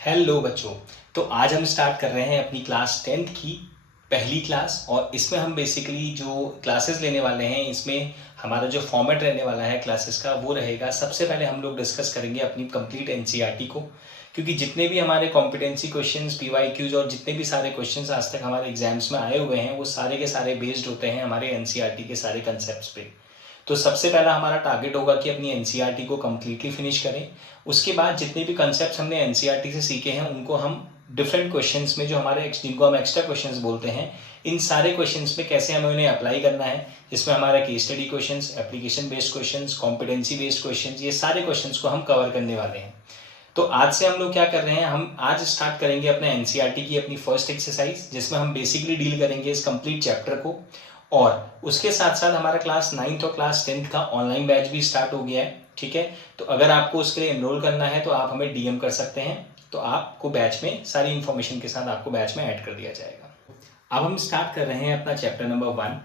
Hello बच्चों। तो आज हम स्टार्ट कर रहे हैं अपनी क्लास 10th की पहली क्लास। और इसमें हम बेसिकली जो क्लासेस लेने वाले हैं, इसमें हमारा जो फॉर्मेट रहने वाला है क्लासेस का वो रहेगा। सबसे पहले हम लोग डिस्कस करेंगे अपनी कंप्लीट एनसीईआरटी को, क्योंकि जितने भी हमारे कॉम्पिटेंसी क्वेश्चंस, पीवाईक्यूज और जितने भी सारे क्वेश्चंस आज तक हमारे एग्जाम्स में आए हुए हैं वो सारे के सारे बेस्ड होते हैं हमारे एनसीईआरटी के सारे कंसेप्ट पे। तो सबसे पहला हमारा टारगेट होगा कि अपनी एनसीईआरटी को कम्प्लीटली फिनिश करें। उसके बाद जितने भी कंसेप्ट हमने एनसीईआरटी से सीखे हैं उनको हम डिफरेंट क्वेश्चंस में, जो हमारे जिनको हम एक्स्ट्रा क्वेश्चंस बोलते हैं, इन सारे क्वेश्चंस में कैसे हमें उन्हें अप्लाई करना है, जिसमें हमारा case study questions, application based questions, competency based questions, ये सारे क्वेश्चंस को हम कवर करने वाले हैं। तो आज से हम लोग क्या कर रहे हैं, हम आज स्टार्ट करेंगे अपने एनसीईआरटी की अपनी फर्स्ट एक्सरसाइज, जिसमें हम बेसिकली डील करेंगे इस कंप्लीट चैप्टर को। और उसके साथ साथ हमारा क्लास 9th और क्लास 10th का ऑनलाइन बैच भी स्टार्ट हो गया है। ठीक है, तो अगर आपको उसके लिए एनरोल करना है तो आप हमें डीएम कर सकते हैं, तो आपको बैच में सारी इन्फॉर्मेशन के साथ आपको बैच में ऐड कर दिया जाएगा। अब हम स्टार्ट कर रहे हैं अपना चैप्टर नंबर 1।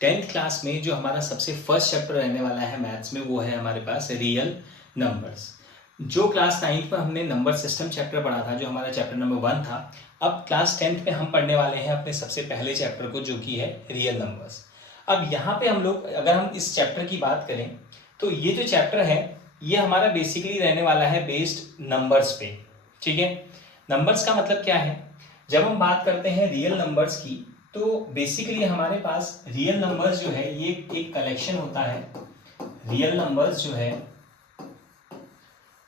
10th क्लास में जो हमारा सबसे फर्स्ट चैप्टर रहने वाला है मैथ्स में, वो है हमारे पास रियल नंबर्स। जो क्लास 9th में हमने नंबर सिस्टम चैप्टर पढ़ा था, जो हमारा चैप्टर नंबर 1 था, अब क्लास 10th में हम पढ़ने वाले हैं अपने सबसे पहले चैप्टर को, जो कि है रियल नंबर्स। अब यहाँ पे हम लोग, अगर हम इस चैप्टर की बात करें, तो ये जो चैप्टर है ये हमारा बेसिकली रहने वाला है बेस्ड नंबर्स पे। ठीक है, नंबर्स का मतलब क्या है, जब हम बात करते हैं रियल नंबर्स की, तो बेसिकली हमारे पास रियल नंबर्स जो है ये एक कलेक्शन होता है। रियल नंबर्स जो है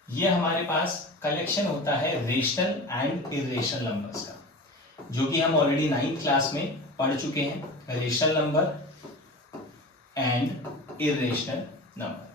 ये हमारे पास कलेक्शन होता है रेशनल एंड इरेशनल नंबर्स का, जो कि हम ऑलरेडी 9th क्लास में पढ़ चुके हैं। Rational number and irrational number.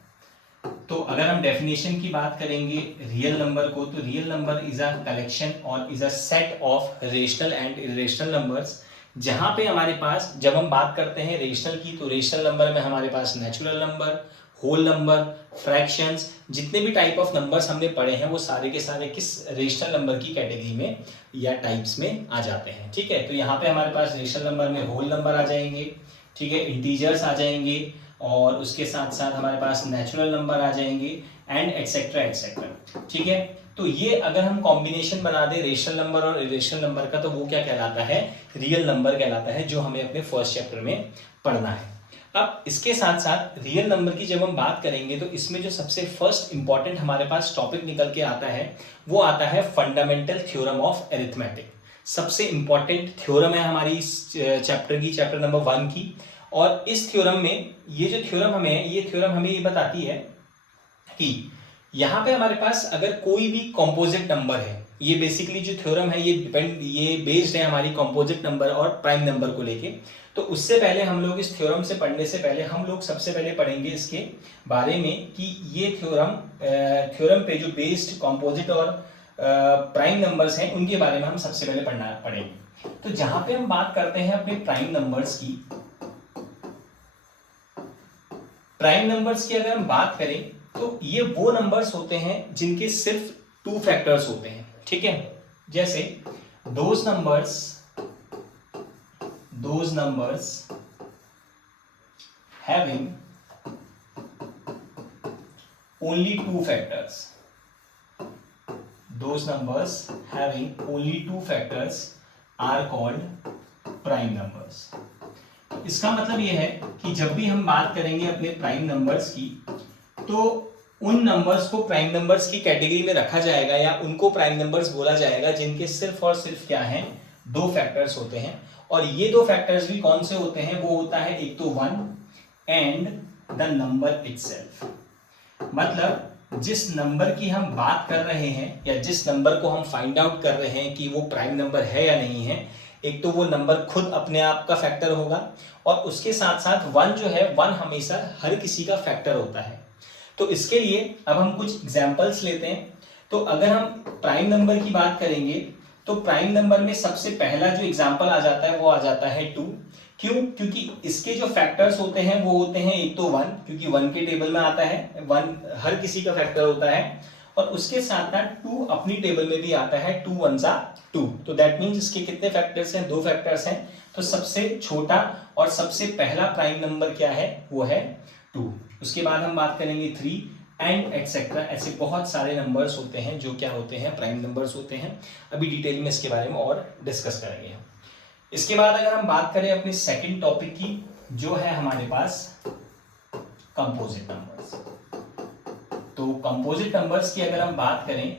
तो अगर हम डेफिनेशन की बात करेंगे रियल नंबर को, तो real number is a collection और is a set of rational and irrational numbers. जहां पे हमारे पास, जब हम बात करते हैं रेशनल की, तो रेशनल नंबर में हमारे पास natural number, whole number, fractions, जितने भी टाइप ऑफ नंबर्स हमने पढ़े हैं वो सारे के सारे किस रेशनल नंबर की कैटेगरी में या टाइप्स में आ जाते हैं। ठीक है, तो यहाँ पे हमारे पास रेशनल नंबर में होल नंबर आ जाएंगे, ठीक है, इंटीजर्स आ जाएंगे, और उसके साथ साथ हमारे पास नेचुरल नंबर आ जाएंगे एंड एक्सेट्रा एक्सेट्रा। ठीक है, तो ये अगर हम कॉम्बिनेशन बना दें रेशनल नंबर और इरेशनल नंबर का, तो वो क्या कहलाता है, रियल नंबर कहलाता है, जो हमें अपने फर्स्ट चैप्टर में पढ़ना है। अब इसके साथ साथ रियल नंबर की जब हम बात करेंगे, तो इसमें जो सबसे फर्स्ट इंपॉर्टेंट हमारे पास टॉपिक निकल के आता है वो आता है फंडामेंटल थ्योरम ऑफ अरिथमेटिक। सबसे इंपॉर्टेंट थ्योरम है हमारी इस चैप्टर की, चैप्टर नंबर 1 की। और इस थ्योरम में ये जो थ्योरम हमें ये बताती है कि यहाँ पे हमारे पास अगर कोई भी कॉम्पोजिट नंबर है, ये बेसिकली जो थ्योरम है ये बेस्ड है हमारी कॉम्पोजिट नंबर और प्राइम नंबर को लेके। तो उससे पहले हम लोग इस थ्योरम से पढ़ने से पहले हम लोग सबसे पहले पढ़ेंगे इसके बारे में कि ये थ्योरम पे जो बेस्ड कॉम्पोजिट और प्राइम नंबर्स हैं उनके बारे में हम सबसे पहले पढ़ेंगे। तो जहां पे हम बात करते हैं अपने प्राइम नंबर्स की, अगर हम बात करें तो ये वो नंबर्स होते हैं जिनके सिर्फ 2 फैक्टर्स होते हैं। ठीक है, जैसे those numbers having only 2 factors, those numbers having only 2 factors are called prime numbers। इसका मतलब यह है कि जब भी हम बात करेंगे अपने प्राइम नंबर्स की, तो उन नंबर्स को प्राइम नंबर्स की कैटेगरी में रखा जाएगा या उनको प्राइम नंबर्स बोला जाएगा जिनके सिर्फ और सिर्फ क्या हैं, 2 फैक्टर्स होते हैं। और ये 2 फैक्टर्स भी कौन से होते हैं, वो होता है एक तो 1 एंड द नंबर इटसेल्फ। मतलब जिस नंबर की हम बात कर रहे हैं या जिस नंबर को हम फाइंड आउट कर रहे हैं कि वो प्राइम नंबर है या नहीं है, एक तो वो नंबर खुद अपने आप का फैक्टर होगा, और उसके साथ साथ 1 जो है, 1 हमेशा हर किसी का फैक्टर होता है। तो इसके लिए अब हम कुछ एग्जांपल्स लेते हैं। तो अगर हम प्राइम नंबर की बात करेंगे, तो प्राइम नंबर में सबसे पहला जो एग्जांपल आ जाता है वो आ जाता है 2। क्यों? क्योंकि इसके जो फैक्टर्स होते हैं वो होते हैं एक तो 1, क्योंकि 1 के टेबल में आता है, 1 हर किसी का फैक्टर होता है, और उसके साथ साथ 2 अपनी टेबल में भी आता है, 2 1 जा 2। तो दैट मीन्स इसके कितने फैक्टर्स हैं, 2 फैक्टर्स हैं। तो सबसे छोटा और सबसे पहला प्राइम नंबर क्या है, वो है 2। उसके बाद हम बात करेंगे 3। एंड एक्सेट्रा, ऐसे बहुत सारे नंबर्स होते हैं जो क्या होते हैं, प्राइम नंबर्स होते हैं। अभी डिटेल में इसके बारे में और डिस्कस करेंगे हम। इसके बाद अगर हम बात करें अपने सेकंड टॉपिक की, जो है हमारे पास कंपोजिट नंबर्स। तो कंपोजिट नंबर्स की अगर हम बात करें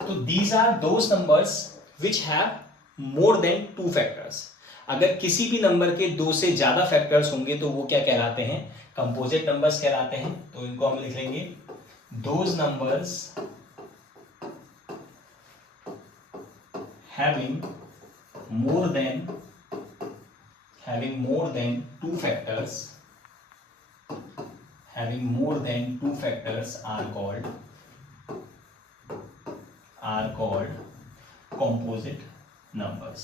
तो these are those numbers which have more than 2 factors. अगर किसी भी नंबर के 2 से ज्यादा फैक्टर्स होंगे तो वो क्या कहलाते हैं, कंपोजिट नंबर्स कहलाते हैं। तो इनको हम लिख लेंगे those numbers having more than 2 factors, are called composite numbers,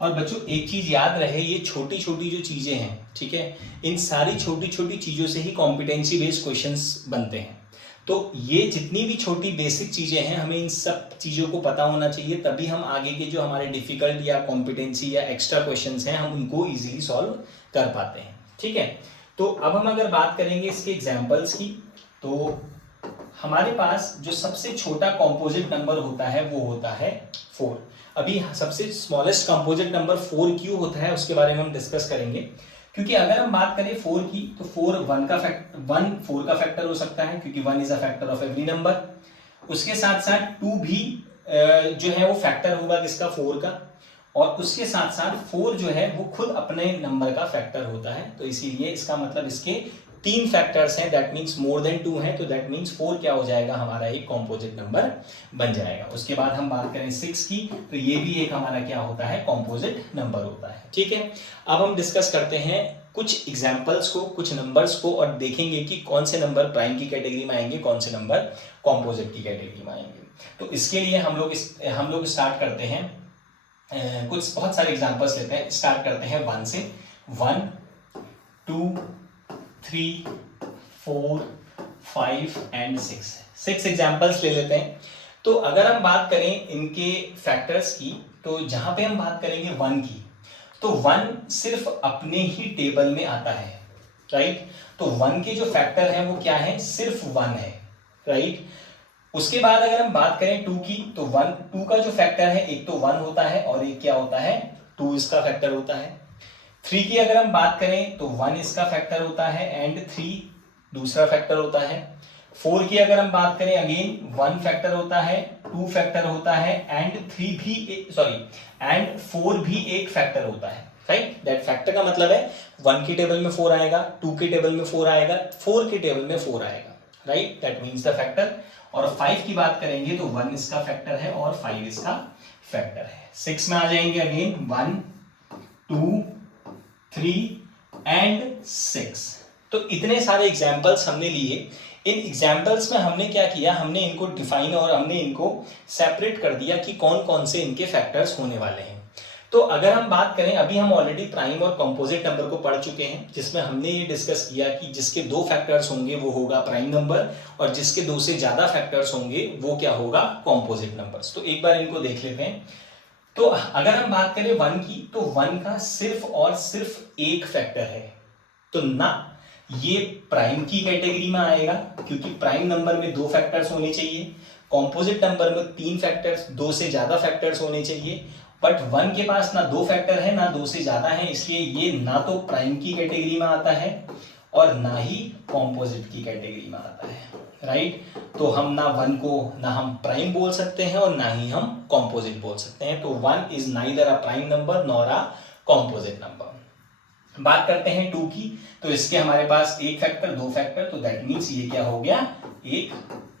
और बच्चों एक चीज याद रहे, ये छोटी छोटी जो चीजें हैं, ठीक है, इन सारी छोटी छोटी चीजों से ही कॉम्पिटेंसी बेस्ड क्वेश्चंस बनते हैं। तो ये जितनी भी छोटी बेसिक चीजें हैं, हमें इन सब चीजों को पता होना चाहिए, तभी हम आगे के जो हमारे डिफिकल्ट या कॉम्पिटेंसी या एक्स्ट्रा क्वेश्चंस हैं, हम उनको इजीली सॉल्व कर पाते हैं। ठीक है, तो अब हम अगर बात करेंगे इसके एग्जांपल्स की, तो हमारे पास जो सबसे छोटा कॉम्पोजिट नंबर होता है वो होता है 4। अभी सबसे स्मॉलेस्ट कॉम्पोजिट नंबर 4 क्यों होता है उसके बारे में हम डिस्कस करेंगे, क्योंकि अगर हम बात करें 4 की, तो 4 4 का फैक्टर हो सकता है, क्योंकि 1 is a factor of every number. उसके साथ साथ 2 भी जो है वो फैक्टर होगा किसका, 4 का, और उसके साथ साथ 4 जो है वो खुद अपने नंबर का फैक्टर होता है। तो इसीलिए इसका मतलब इसके 3 फैक्टर्स हैं, दैट मीन्स मोर देन 2 है, तो दैट मीन्स 4 क्या हो जाएगा, हमारा एक कॉम्पोजिट नंबर बन जाएगा। उसके बाद हम बात करें 6 की, तो ये भी एक हमारा क्या होता है, कॉम्पोजिट नंबर होता है। ठीक है, अब हम डिस्कस करते हैं कुछ एग्जाम्पल्स को, कुछ नंबर्स को, और देखेंगे कि कौन से नंबर प्राइम की कैटेगरी में आएंगे, कौन से नंबर कॉम्पोजिट की कैटेगरी में आएंगे। तो इसके लिए हम लोग स्टार्ट करते हैं, कुछ बहुत सारे एग्जाम्पल्स लेते हैं। स्टार्ट करते हैं 1 से। 1 2 3 4 5 एंड 6 एग्जाम्पल्स ले लेते हैं। तो अगर हम बात करें इनके फैक्टर्स की, तो जहां पे हम बात करेंगे 1 की, तो 1 सिर्फ अपने ही टेबल में आता है, राइट। तो 1 के जो फैक्टर है वो क्या है, सिर्फ 1 है, राइट। उसके बाद अगर हम बात करें 2 की, तो 2 का जो फैक्टर है, एक तो 1 होता है और एक क्या होता है, 2 इसका फैक्टर होता है। 3 की अगर हम बात करें तो 1 इसका फैक्टर होता है एंड 3 दूसरा फैक्टर होता है। 4 की अगर हम बात करें, अगेन 1 फैक्टर होता है, 2 फैक्टर होता है एंड 4 भी एक फैक्टर होता है, राइट। दैट फैक्टर का मतलब है 1 के टेबल में 4 आएगा, 2 के टेबल में 4 आएगा, 4 के टेबल में 4 आएगा, right. That means the factor. और 5 की बात करेंगे तो 1 इसका फैक्टर है और 5 इसका फैक्टर है। 6 में आ जाएंगे, अगेन 1 2 3 एंड 6। तो इतने सारे एग्जाम्पल्स हमने लिए। इन एग्जाम्पल्स में हमने क्या किया, हमने इनको डिफाइन और हमने इनको सेपरेट कर दिया कि कौन कौन से इनके फैक्टर्स होने वाले हैं। तो अगर हम बात करें, अभी हम ऑलरेडी प्राइम और कंपोजिट नंबर को पढ़ चुके हैं, जिसमें हमने ये डिस्कस किया कि जिसके 2 फैक्टर्स होंगे वो होगा प्राइम नंबर, और जिसके 2 से ज्यादा फैक्टर्स होंगे वो क्या होगा, कंपोजिट नंबर्स। तो एक बार इनको देख लेते हैं। तो अगर हम बात करें 1 की, तो 1 का सिर्फ और सिर्फ एक फैक्टर है, तो ना ये प्राइम की कैटेगरी में आएगा, क्योंकि प्राइम नंबर में 2 फैक्टर्स होने चाहिए, कंपोजिट नंबर में 3 फैक्टर्स, 2 से ज्यादा फैक्टर्स होने चाहिए। बट 1 के पास ना 2 फैक्टर है ना 2 से ज्यादा है, इसलिए ये ना तो प्राइम की कैटेगरी में आता है और ना ही कंपोजिट की कैटेगरी में आता है, राइट। तो हम ना 1 को ना हम प्राइम बोल सकते हैं और ना ही हम कंपोजिट बोल सकते हैं। तो 1 is neither a prime number nor a composite number. बात करते हैं 2 की, तो इसके हमारे पास एक फैक्टर, 2 फैक्टर, तो दैट मीन्स ये क्या हो गया, एक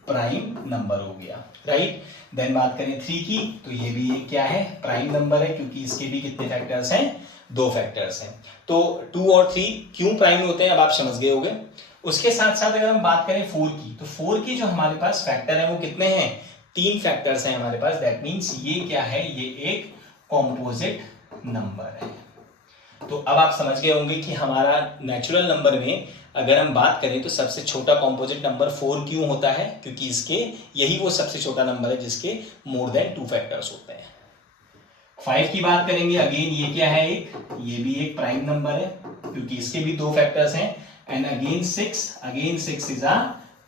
प्राइम नंबर हो गया, राइट। देन बात करें 3 की, तो ये भी एक क्या है, प्राइम नंबर है, क्योंकि इसके भी कितने फैक्टर्स हैं, 2 फैक्टर्स हैं। तो 2 और 3 क्यों प्राइम होते हैं अब आप समझ गए होंगे। उसके साथ साथ अगर हम बात करें 4 की, तो 4 के जो हमारे पास फैक्टर है वो कितने हैं, 3 फैक्टर्स हैं हमारे पास। दैट मीन्स ये क्या है, ये एक कॉम्पोजिट नंबर है। तो अब आप समझ गए होंगे कि हमारा नेचुरल नंबर में अगर हम बात करें तो सबसे छोटा कॉम्पोजिट नंबर 4 क्यों होता है, क्योंकि इसके यही वो सबसे छोटा नंबर है जिसके मोर देन 2 फैक्टर्स होते हैं। 5 की बात करेंगे, अगेन ये क्या है, ये भी एक प्राइम नंबर है, क्योंकि इसके भी 2 फैक्टर्स हैं, and again 6 is a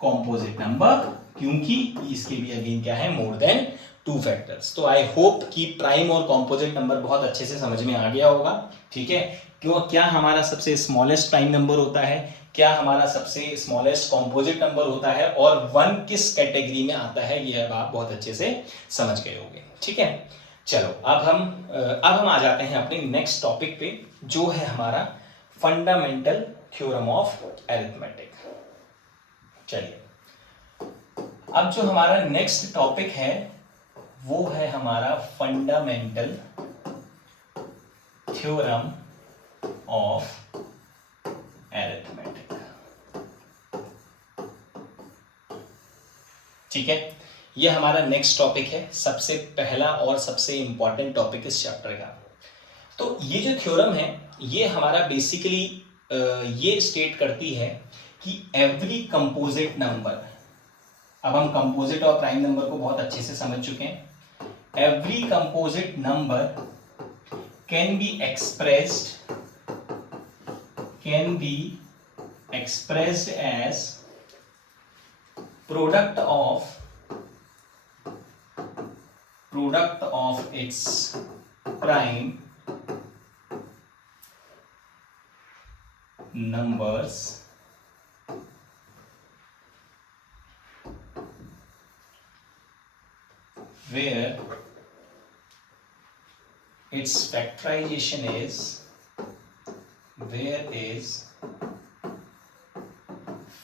composite number, क्योंकि इसके भी अगेन क्या है, मोर देन 2 फैक्टर्स। तो आई होप कि प्राइम और कॉम्पोजिट नंबर बहुत अच्छे से समझ में आ गया होगा, ठीक है। क्यों, क्या हमारा सबसे स्मॉलेस्ट प्राइम नंबर होता है, क्या हमारा सबसे स्मॉलेस्ट कॉम्पोजिट नंबर होता है, और 1 किस कैटेगरी में आता है, ये अब आप बहुत अच्छे से समझ गए होंगे, ठीक है। चलो अब हम आ जाते हैं अपने नेक्स्ट टॉपिक पे, जो है हमारा फंडामेंटल थ्योरम ऑफ अरिथमेटिक। चलिए, अब जो हमारा नेक्स्ट टॉपिक है वो है हमारा फंडामेंटल थ्योरम ऑफ अरिथमेटिक, ठीक है। ये हमारा नेक्स्ट टॉपिक है, सबसे पहला और सबसे इंपॉर्टेंट टॉपिक इस चैप्टर का। तो ये जो थ्योरम है ये हमारा बेसिकली ये स्टेट करती है कि एवरी कंपोजिट नंबर, अब हम कंपोजिट और प्राइम नंबर को बहुत अच्छे से समझ चुके हैं, every composite number can B expressed as product of its prime numbers where its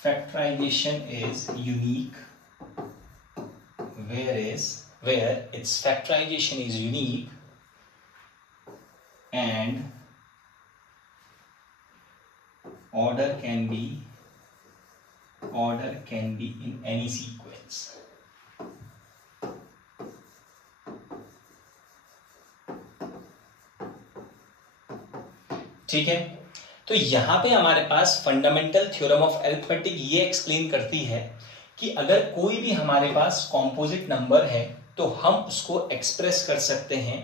factorization is unique, where its factorization is unique and order can be in any sequence। ठीक है, तो यहां पे हमारे पास फंडामेंटल थ्योरम ऑफ अरिथमेटिक ये explain करती है कि अगर कोई भी हमारे पास कॉम्पोजिट नंबर है तो हम उसको एक्सप्रेस कर सकते हैं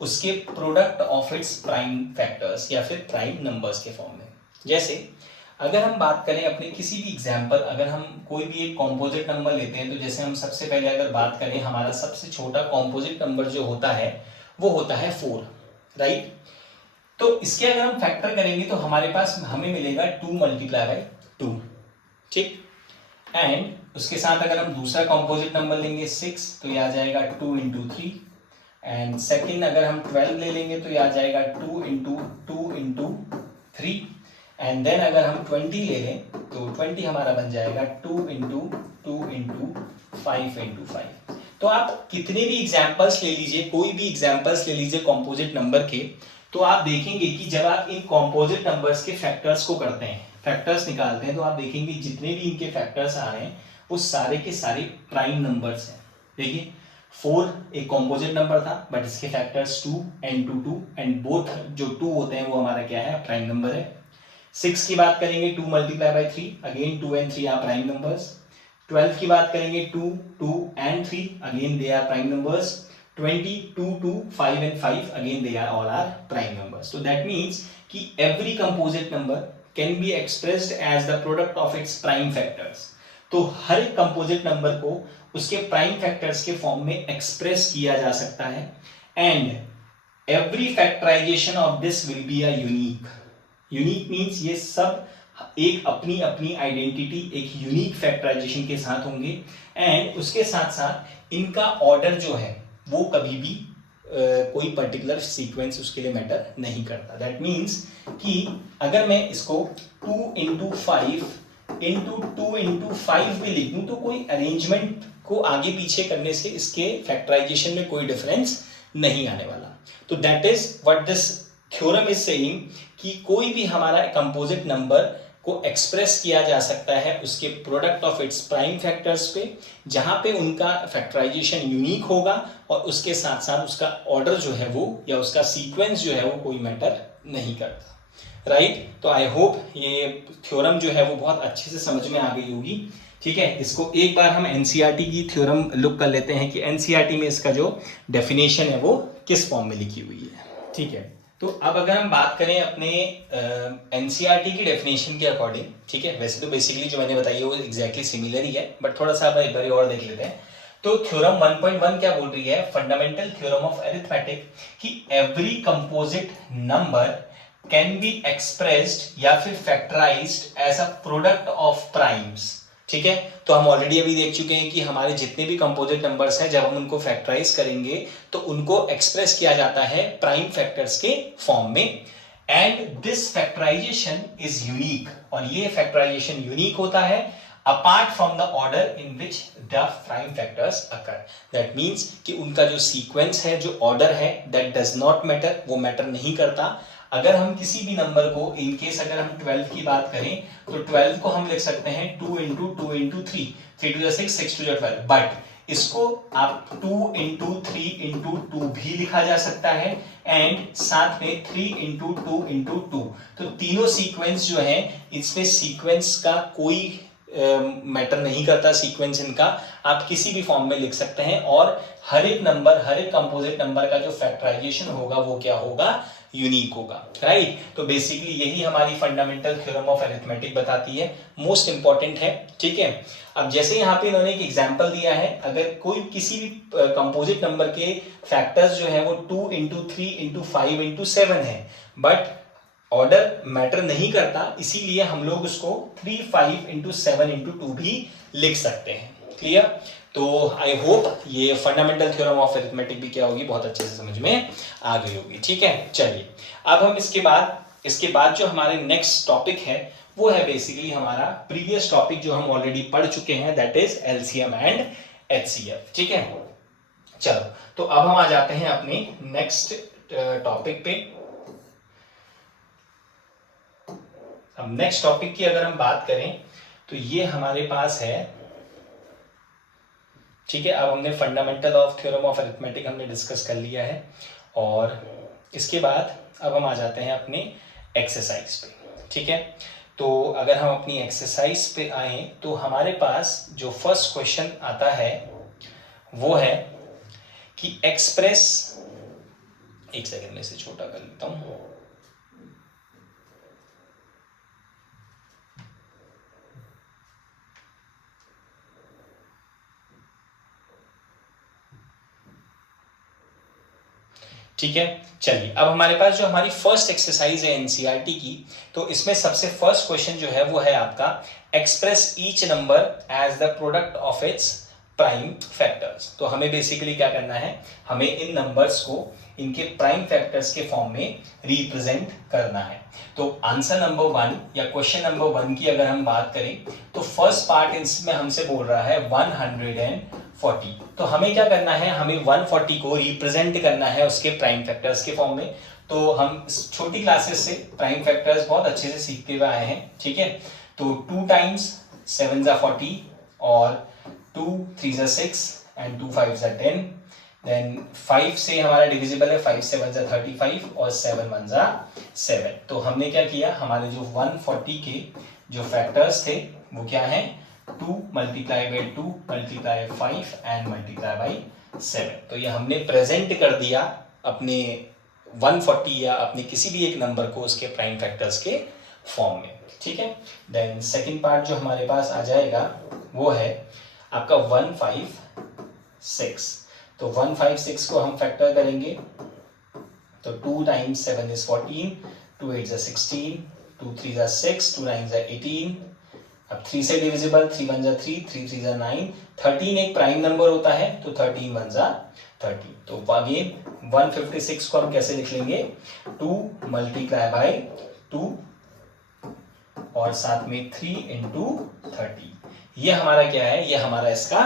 उसके product of its prime factors या फिर प्राइम नंबर्स के फॉर्म में। जैसे अगर हम बात करें अपने किसी भी एग्जाम्पल, अगर हम कोई भी एक कॉम्पोजिट नंबर लेते हैं, तो जैसे हम सबसे पहले अगर बात करें, हमारा सबसे छोटा कॉम्पोजिट नंबर जो होता है वो होता है 4, राइट। तो इसके अगर हम फैक्टर करेंगे तो हमारे पास हमें मिलेगा 2 × 2, ठीक। एंड उसके साथ अगर हम दूसरा कॉम्पोजिट नंबर लेंगे 6, तो ये आ जाएगा 2 × 3। एंड सेकंड अगर हम 12 ले लेंगे तो ये आ जाएगा 2 × 3। एंड देन अगर हम 20 ले लें तो 20 हमारा बन जाएगा 2 × 5 × 5। तो आप कितने भी एग्जाम्पल्स ले लीजिए, कोई भी एग्जाम्पल्स ले लीजिए कॉम्पोजिट नंबर के, तो आप देखेंगे कि जब आप इन कॉम्पोजिट नंबर्स के फैक्टर्स को करते हैं, फैक्टर्स निकालते हैं, तो आप देखेंगे जितने भी इनके फैक्टर्स आ रहे हैं वो सारे के सारे प्राइम नंबर्स हैं। देखिए 4 एक कॉम्पोजिट नंबर था, बट इसके फैक्टर्स 2 and 2 एंड बोथ जो 2 होते हैं वो हमारा क्या है, प्राइम नंबर है। 6 की बात करेंगे 2 × 3, again 2 and 3 are prime numbers. 12 की बात करेंगे 2 and 3, again they are prime numbers. 20, 2, 5 and 5, again they are all are prime numbers. So that means कि every composite number can be expressed as the product of its prime factors. तो हर एक composite number को उसके prime factors के form में express किया जा सकता है, and every factorization of this will be a unique. Unique means ये सब एक अपनी अपनी आइडेंटिटी, एक यूनिक फैक्टराइजेशन के साथ होंगे, एंड उसके साथ साथ इनका ऑर्डर जो है वो कभी भी कोई पर्टिकुलर सीक्वेंस उसके लिए मैटर नहीं करता। दैट मीन्स कि अगर मैं इसको 2 × 5 × 2 × 5 भी लिख दूं तो कोई अरेंजमेंट को आगे पीछे करने से इसके फैक्टराइजेशन में कोई डिफरेंस नहीं आने वाला। तो that is what this theorem is saying कि कोई भी हमारा कंपोजिट नंबर को एक्सप्रेस किया जा सकता है उसके product of its prime factors पे, जहां पे उनका फैक्टराइजेशन यूनिक होगा और उसके साथ साथ उसका ऑर्डर जो है वो या उसका सीक्वेंस जो है वो कोई मैटर नहीं करता, राइट। तो आई होप ये थ्योरम जो है वो बहुत अच्छे से समझ में आ गई होगी, ठीक है। इसको एक बार हम एनसीईआरटी की थ्योरम लुक कर लेते हैं कि एनसीईआरटी में इसका जो डेफिनेशन है वो किस फॉर्म में लिखी हुई है, ठीक है। तो अब अगर हम बात करें अपने एनसीईआरटी की डेफिनेशन के अकॉर्डिंग, ठीक है, वैसे तो बेसिकली जो मैंने बताई है वो एग्जैक्टली सिमिलर ही है, बट थोड़ा सा अब एक बार और देख लेते हैं। तो थ्योरम 1.1 क्या बोल रही है, फंडामेंटल थ्योरम ऑफ अरिथमेटिक, कि every composite number can be expressed या फिर factorized as a product of primes. ठीक है, तो हम ऑलरेडी अभी देख चुके हैं कि हमारे जितने भी कंपोजिट नंबर्स हैं, जब हम उनको फैक्टराइज करेंगे तो उनको एक्सप्रेस किया जाता है प्राइम फैक्टर्स के फॉर्म में, and this factorization is unique, और ये फैक्टराइजेशन यूनिक होता है apart from the order in which the prime factors occur. That means कि उनका जो सीक्वेंस है, जो ऑर्डर है, दैट डज नॉट मैटर, वो मैटर नहीं करता। अगर हम किसी भी नंबर को, इन केस अगर हम 12 की बात करें, तो 12 को हम लिख सकते हैं 2 into 2 into 3, 3 to 6, 6 to 12, but इसको आप 2 इंटू 3 इंटू 2 भी लिखा जा सकता है, एंड साथ में 3 इंटू 2 इंटू 2। तो तीनों सीक्वेंस जो है, इसमें सीक्वेंस का कोई मैटर नहीं करता, सीक्वेंस इनका आप किसी भी फॉर्म में लिख सकते हैं, और हर एक नंबर, हर एक कंपोजिट नंबर का जो फैक्टराइजेशन होगा वो क्या होगा, यूनिक होगा, राइट। तो बेसिकली यही हमारी फंडामेंटल थ्योरम ऑफ अरिथमेटिक बताती है, मोस्ट इंपॉर्टेंट है, ठीक है। अब जैसे यहाँ पे इन्होंने एक एग्जांपल दिया है, अगर कोई किसी भी कंपोजिट नंबर के फैक्टर्स जो है वो 2 इंटू 3 इंटू 5 इंटू 7 है, बट ऑर्डर मैटर नहीं करता, इसीलिए हम लोग उसको 3, 5 इंटू 7 इंटू 2 भी लिख सकते हैं। क्लियर? तो आई होप ये फंडामेंटल थ्योरम ऑफ अरिथमेटिक भी क्या होगी, बहुत अच्छे से समझ में आ गई होगी। ठीक है, चलिए अब हम इसके बाद जो हमारे नेक्स्ट टॉपिक है वो है बेसिकली हमारा प्रीवियस टॉपिक जो हम ऑलरेडी पढ़ चुके हैं, that is LCM and HCF. ठीक है, चलो तो अब हम आ जाते हैं अपने नेक्स्ट टॉपिक पे। अब नेक्स्ट टॉपिक की अगर हम बात करें तो ये हमारे पास है, ठीक है। अब हमने fundamental of theorem of arithmetic हमने डिस्कस कर लिया है, और इसके बाद अब हम आ जाते हैं अपने एक्सरसाइज पे। ठीक है, तो अगर हम अपनी एक्सरसाइज पे आए तो हमारे पास जो फर्स्ट क्वेश्चन आता है वो है कि एक्सप्रेस, एक सेकंड में इसे छोटा कर लेता हूं। ठीक है, चलिए अब हमारे पास जो हमारी फर्स्ट एक्सरसाइज है एनसीईआरटी की, तो इसमें सबसे फर्स्ट क्वेश्चन जो है वो है आपका express each number as the product of its prime factors. तो हमें बेसिकली क्या करना है, हमें इन नंबर्स को इनके प्राइम फैक्टर्स के फॉर्म में रिप्रेजेंट करना है। तो आंसर नंबर 1 या क्वेश्चन नंबर 1 की अगर हम बात करें तो फर्स्ट पार्ट इसमें हमसे बोल रहा है 140। तो हमें क्या करना है, हमें 140 को रिप्रेजेंट करना है उसके प्राइम फैक्टर्स के फॉर्म में। तो हम छोटी क्लासेस से प्राइम फैक्टर्स बहुत अच्छे से सीखते हुए आए हैं, ठीक है। तो 2 टाइम्स 7 जा 40, और 2 3 जा 6 एंड 2 5 जा 10। देन 5 से हमारा डिविजिबल है, 5 7 जा 35 और 7 1 जा 7। तो हमने क्या किया, हमारे जो 140 के जो फैक्टर्स थे वो क्या है, 2 multiply by 2 multiply 5 and multiply by 7। तो ये हमने प्रेजेंट कर दिया अपने 140 या अपने किसी भी एक नंबर को उसके प्राइम फैक्टर्स के फॉर्म में। ठीक है, देन सेकंड पार्ट जो हमारे पास आ जाएगा वो है आपका 156। तो 156 को हम फैक्टर करेंगे, तो 2 टाइम्स 7 इज 14, 2 8 जा 16, 2 3 जा 6, 2 9 जा 18। अब 3 से डिविजिबल, 3 1 जा 3, 3 3 जा 9। 13 एक प्राइम नंबर होता है, तो 13 1 जा 13। तो अगेन 156 को हम कैसे लिख लेंगे, 2 मल्टीप्लाई बाई 2 और साथ में 3 इंटू 30। ये हमारा क्या है, ये हमारा इसका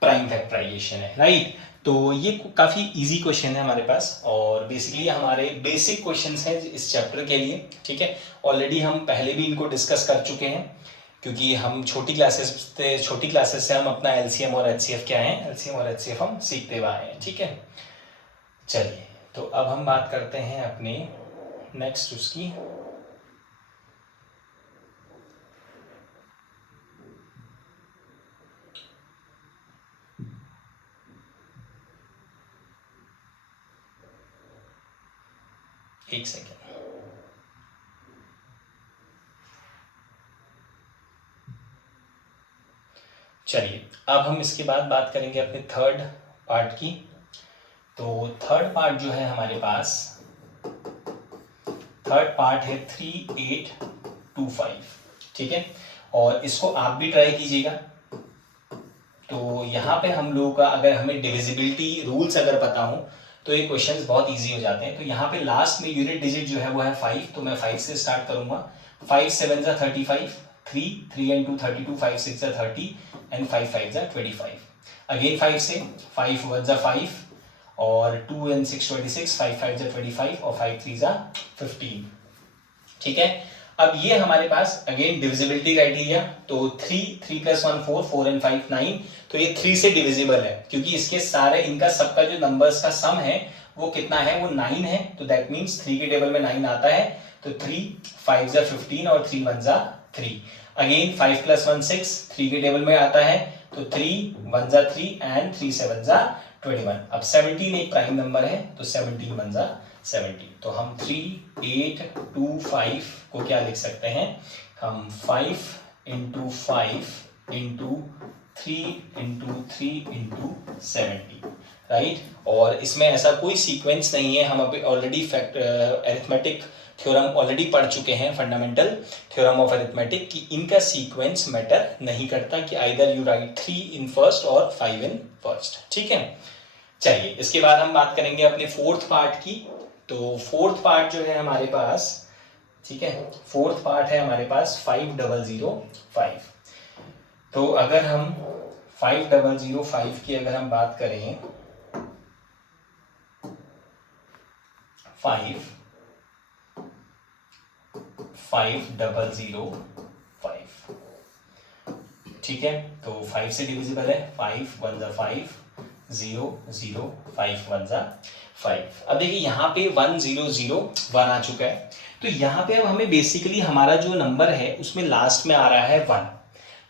प्राइम फैक्टराइजेशन है, राइट। तो ये काफी इजी क्वेश्चन है हमारे पास, और बेसिकली हमारे बेसिक क्वेश्चंस हैं इस चैप्टर के लिए। ठीक है, ऑलरेडी हम पहले भी इनको डिस्कस कर चुके हैं, क्योंकि हम छोटी क्लासेस से हम अपना एलसीएम और एचसीएफ क्या है, एलसीएम और एचसीएफ हम सीखते हुए आए हैं। ठीक है, चलिए तो अब हम बात करते हैं अपने नेक्स्ट उसकी। एक सेकेंड। चलिए अब हम इसके बाद बात करेंगे अपने थर्ड पार्ट की। तो थर्ड पार्ट जो है हमारे पास, थर्ड पार्ट है 3825, ठीक है। और इसको आप भी ट्राई कीजिएगा। तो यहाँ पे हम लोगों का, अगर हमें डिविजिबिलिटी रूल्स अगर पता हो तो ये क्वेश्चंस बहुत इजी हो जाते हैं। तो यहाँ पे लास्ट में यूनिट डिजिट जो है वो है 5, तो मैं 5 से स्टार्ट करूंगा। 5 7 जा 35, 3 and 2 32, 5 6 जा 30 एंड 5 5 जा 25। अगेन 5 से, 5 1 जा 5 और 2 and 6 26, 5 5 जा 25 और 5 3 जा 15, ठीक है। अब ये हमारे पास अगेन डिविजिबिलिटी क्राइटेरिया, तो 3 + 1 4, 4 and 5 9, तो ये 3 से डिविजिबल है क्योंकि इसके सारे, इनका सबका जो नंबर्स का सम है वो कितना है, वो 9 है। तो दैट मीन्स 3 के टेबल में 9 आता है। तो 3 5 जा 15 और 3 1 जा 3। अगेन 5 + 1 6, 3 के टेबल में आता है। तो 3 1 जा 3 एंड 3 7 जा 21। अब 17 एक प्राइम नंबर है, तो 17 1 जा 17। तो हम 3 8 2 5 को क्या लिख सकते हैं हम, 5 × 5 × 3 × 3 × 70, राइट। और इसमें ऐसा कोई सीक्वेंस नहीं है। हम अभी ऑलरेडी अरिथमेटिक थ्योरम ऑलरेडी पढ़ चुके हैं, फंडामेंटल थ्योरम ऑफ अरिथमेटिक, कि इनका सीक्वेंस मैटर नहीं करता, कि either you right 3 in first और 5 इन फर्स्ट, ठीक है। चलिए इसके बाद हम बात करेंगे अपने फोर्थ पार्ट की। तो फोर्थ पार्ट जो है हमारे पास, ठीक है, फोर्थ पार्ट है हमारे पास 5005। तो अगर हम 5005 की अगर हम बात करें, 5005, ठीक है। तो 5 से डिविजिबल है, 5 1 जा 5, 0 0 5 1 जा 5। अब देखिए यहाँ पे 1 0 0 1 आ चुका है। तो यहाँ पे अब हमें बेसिकली हमारा जो नंबर है उसमें लास्ट में आ रहा है 1।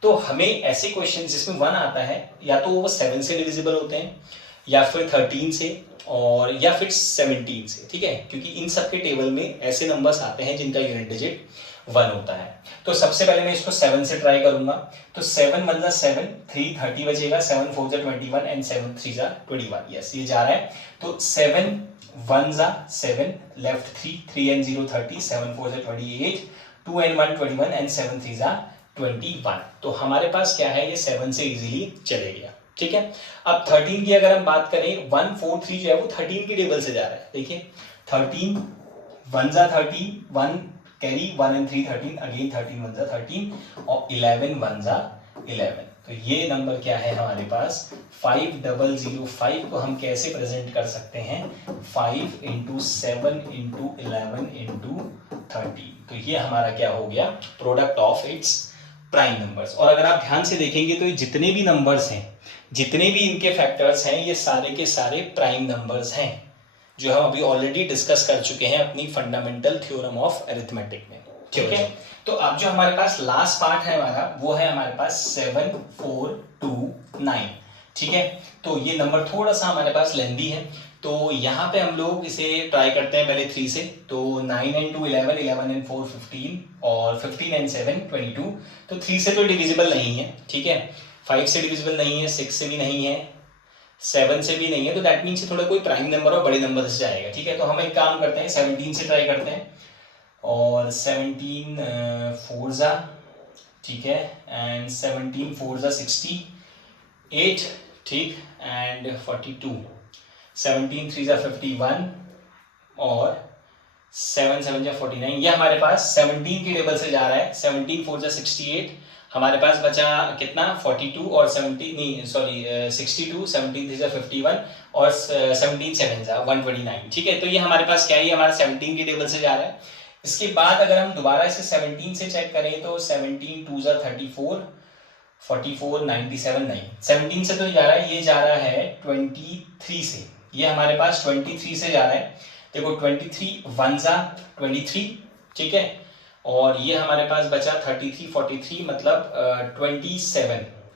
तो हमें ऐसे क्वेश्चन जिसमें 1 आता है, या तो वो 7 से डिविजिबल होते हैं, या फिर 13 से, और या फिर 17 से, ठीक है। क्योंकि इन सब के टेबल में ऐसे नंबर्स आते हैं जिनका यूनिट डिजिट 1 होता है। तो सबसे पहले मैं इसको 7 से ट्राई करूंगा। तो 7 1 जा 7, 3 30 बचेगा, 7 4 जा 21 एंड 7 3 जा 21। यस, ये जा रहा है। तो 7 1 जा 7, लेफ्ट 3, 3 and 0 30, 7 4 जा 28, 2 and 1 21 एंड 7 3 जा 21। तो हमारे पास क्या है, ये 7 से इजीली चले गया, ठीक है। अब 13 की अगर हम बात करें, 1 4 3 जो है वो 13 के टेबल से जा रहा है। देखिए 13 1 जा 13, 1 कैरी, 1 and 3 13, अगेन 13 1 जा 13 और 11 1 जा 11। तो ये नंबर क्या है हमारे पास, 5005 को हम कैसे प्रेजेंट कर सकते हैं, 5 × 7 × 11 × 13। तो ये हमारा क्या हो गया, product of its prime numbers. और अगर आप ध्यान से देखेंगे तो ये जितने भी नंबर्स हैं, जितने भी इनके फैक्टर्स हैं, ये सारे के सारे प्राइम नंबर्स हैं, जो हम अभी ऑलरेडी डिस्कस कर चुके हैं अपनी फंडामेंटल थ्योरम ऑफ अरिथमेटिक में, ठीक है। तो अब जो हमारे पास लास्ट पार्ट है हमारा, वो है हमारे पास 7429, ठीक है। तो ये नंबर थोड़ा सा हमारे पास लेंदी है। तो यहाँ पे हम लोग इसे ट्राई करते हैं पहले 3 से। तो 9 and 2 11, 11 and 4 15 और 15 and 7 22। तो 3 से तो डिविजिबल नहीं है, ठीक है। 5 से डिविजिबल नहीं है, 6 से भी नहीं है, 7 से भी नहीं है। तो दैट मीन्स थोड़ा कोई प्राइम नंबर और बड़े नंबर से जाएगा, ठीक है। तो हम एक काम करते हैं, 17 से ट्राई करते हैं। और 17 4 जा, ठीक है, एंड 17 4 जा 68, ठीक, एंड 42, 17 3 जा 51 और 7 7 जा 49। ये हमारे पास 17 के टेबल से जा रहा है। 17 4 जा 68, हमारे पास बचा कितना, 42 और 17 नहीं सॉरी 62, 17 3 जा 51 और 17 7 जा 129, ठीक है। तो ये हमारे पास क्या है, ये हमारा 17 के टेबल से जा रहा है। इसके बाद अगर हम दोबारा इसे 17 से चेक करें तो 17 2 जा 34, 44 97 नहीं, 17 से तो जा रहा है, ये जा रहा है 23 से। ये हमारे पास 23 से जा रहा है। देखो 23 1 जा 23, ठीक है, और ये हमारे पास बचा 33 43, मतलब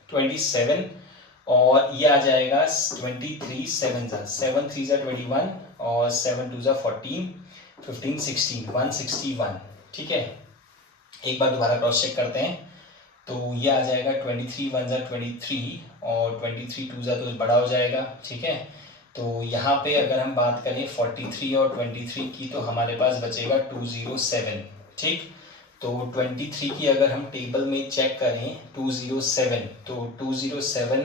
27 और ये आ जाएगा 23 7 जा 7 3 जा 21 और 7 2 जा 14, 15 16 161, ठीक है। एक बार दोबारा क्रॉस चेक करते हैं, तो ये आ जाएगा 23 1 ज़ा 23 और 23 2 ज़ा तो बड़ा हो जाएगा, ठीक है। तो यहाँ पे अगर हम बात करें 43 और 23 की, तो हमारे पास बचेगा 207, ठीक। तो 23 की अगर हम टेबल में चेक करें 207, तो 207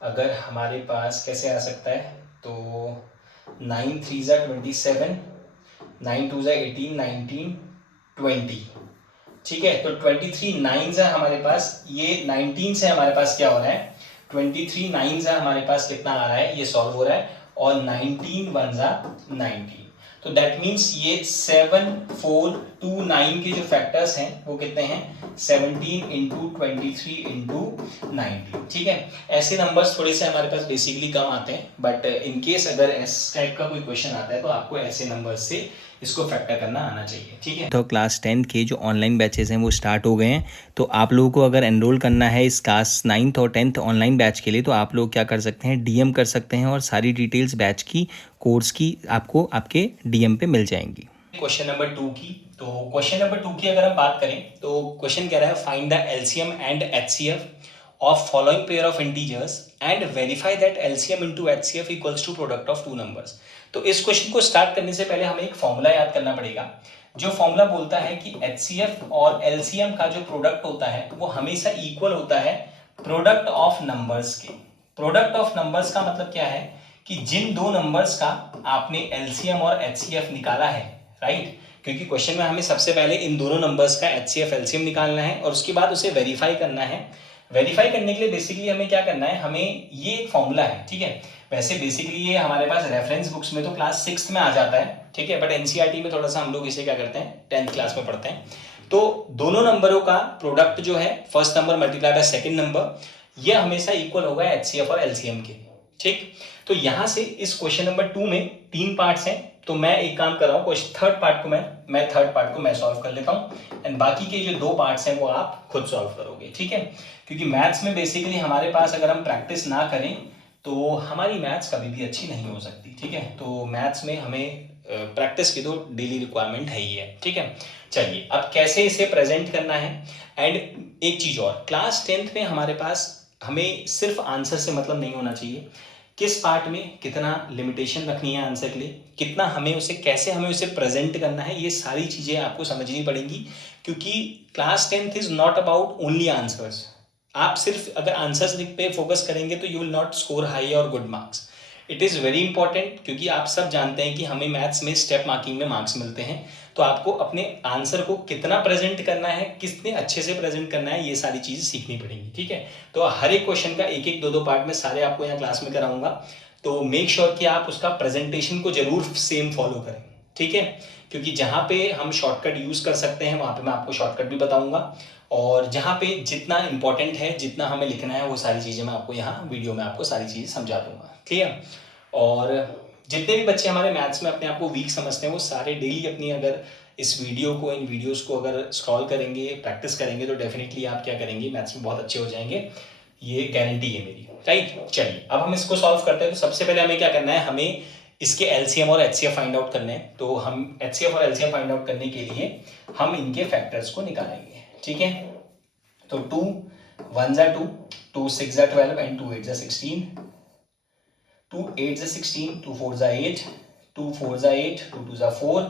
अगर हमारे पास कैसे आ सकता है, तो 9 3 ज़ा 27, 9 2 ज़ा 18, 19 20, ठीक है। तो 23 9 ज़ा हमारे पास, ये 19 से हमारे पास क्या हो रहा है, 23 9 ज़ा हमारे पास कितना आ रहा है, ये सॉल्व हो रहा है, और 19 1 ज़ा 19, तो दैट मीन्स ये 7 4 2 9 के जो फैक्टर्स हैं वो कितने हैं, 17 इंटू 23 इंटू 19, ठीक है। ऐसे नंबर्स थोड़े से हमारे पास बेसिकली कम आते हैं, बट इन केस अगर इस टाइप का कोई क्वेश्चन आता है तो आपको ऐसे नंबर्स से इसको फैक्टर करना आना चाहिए, ठीक है। तो क्लास 10 के जो ऑनलाइन बैचेस हैं वो स्टार्ट हो गए हैं। तो आप लोगों को अगर एनरोल करना है इस क्लास 9th और 10th ऑनलाइन बैच के लिए, तो आप लोग क्या कर सकते हैं, डीएम कर सकते हैं और सारी डिटेल्स बैच की, कोर्स की आपको आपके डीएम पे मिल जाएंगी। क्वेश्चन नंबर 2 की, तो क्वेश्चन नंबर 2 की अगर हम बात करें तो क्वेश्चन कह रहा है find the LCM and HCF of following pair of integers and verify that LCM into HCF equals to product of two numbers। तो इस क्वेश्चन को स्टार्ट करने से पहले हमें एक फॉर्मूला याद करना पड़ेगा, जो फॉर्मूला बोलता है कि HCF और LCM का जो प्रोडक्ट होता है वो हमेशा इक्वल होता है प्रोडक्ट ऑफ नंबर्स के। प्रोडक्ट ऑफ नंबर्स का मतलब क्या है कि जिन दो नंबर्स का आपने LCM और HCF निकाला है, राइट, क्योंकि क्वेश्चन में हमें सबसे पहले इन दोनों नंबर्स का HCF LCM निकालना है और उसके बाद उसे वेरीफाई करना है। वेरीफाई करने के लिए बेसिकली हमें क्या करना है, हमें ये एक फॉर्मूला है, ठीक है। वैसे बेसिकली ये हमारे पास रेफरेंस बुक्स में तो क्लास 6 में आ जाता है, ठीक है, बट एनसीईआरटी में थोड़ा सा हम लोग इसे क्या करते हैं 10th क्लास में पढ़ते हैं। तो दोनों नंबरों का प्रोडक्ट जो है first number multiply by second number, ये हमेशा इक्वल होगा एचसीएफ और एलसीएम के, ठीक। तो यहां से इस क्वेश्चन नंबर 2 में 3 पार्ट्स हैं, तो मैं एक काम कर रहा हूँ, थर्ड पार्ट को मैं सॉल्व कर लेता हूँ एंड बाकी के जो 2 पार्ट्स हैं वो आप खुद सॉल्व करोगे, ठीक है। क्योंकि मैथ्स में बेसिकली हमारे पास अगर हम प्रैक्टिस ना करें तो हमारी मैथ्स कभी भी अच्छी नहीं हो सकती, ठीक है। तो मैथ्स में हमें प्रैक्टिस की तो डेली रिक्वायरमेंट है ही है, ठीक है। चलिए अब कैसे इसे प्रेजेंट करना है, एंड एक चीज और, क्लास 10th में हमारे पास हमें सिर्फ आंसर से मतलब नहीं होना चाहिए, किस पार्ट में कितना लिमिटेशन रखनी है आंसर के लिए, कितना हमें उसे, कैसे हमें उसे प्रेजेंट करना है, ये सारी चीजें आपको समझनी पड़ेंगी। क्योंकि class 10th is not about only answers. आप सिर्फ अगर आंसर्स पे फोकस करेंगे तो you will not score high और good marks. It is very important, क्योंकि आप सब जानते हैं कि हमें मैथ्स में स्टेप मार्किंग में मार्क्स मिलते हैं। तो आपको अपने आंसर को कितना प्रेजेंट करना है, कितने अच्छे से प्रेजेंट करना है, ये सारी चीज़ें सीखनी पड़ेंगी, ठीक है। तो हर एक क्वेश्चन का एक एक दो पार्ट में सारे आपको यहाँ क्लास में कराऊंगा, तो मेक श्योर कि आप उसका प्रेजेंटेशन को जरूर सेम फॉलो करें, ठीक है। क्योंकि जहाँ पे हम शॉर्टकट यूज़ कर सकते हैं वहाँ पे मैं आपको शॉर्टकट भी बताऊंगा, और जहाँ पे जितना इंपॉर्टेंट है, जितना हमें लिखना है, वो सारी चीज़ें मैं आपको यहाँ वीडियो में आपको सारी चीज़ें समझा दूंगा, क्लियर। और जितने भी बच्चे हमारे मैथ्स में अपने आप को वीक समझते हैं वो सारे डेली अपनी अगर इस वीडियो को, इन वीडियोस को अगर स्क्रॉल करेंगे, प्रैक्टिस करेंगे, तो डेफिनेटली आप क्या करेंगे, मैथ्स में बहुत अच्छे हो जाएंगे, ये गारंटी है मेरी, राइट। चलिए अब हम इसको सॉल्व करते हैं। तो सबसे पहले हमें क्या करना है, हमें इसके एलसीएम और एचसीएफ फाइंड आउट करने हैं। तो हम एचसीएफ और एलसीएम फाइंड आउट करने के लिए हम इनके फैक्टर्स को निकालेंगे, ठीक है। तो 2 1 ज़ा 2, 2 6 ज़ा 12 एंड 2 8 ज़ा 16, 2 8 ज़ा 16, 2 4 ज़ा 8, 2 4 ज़ा 8, 2 2 ज़ा 4,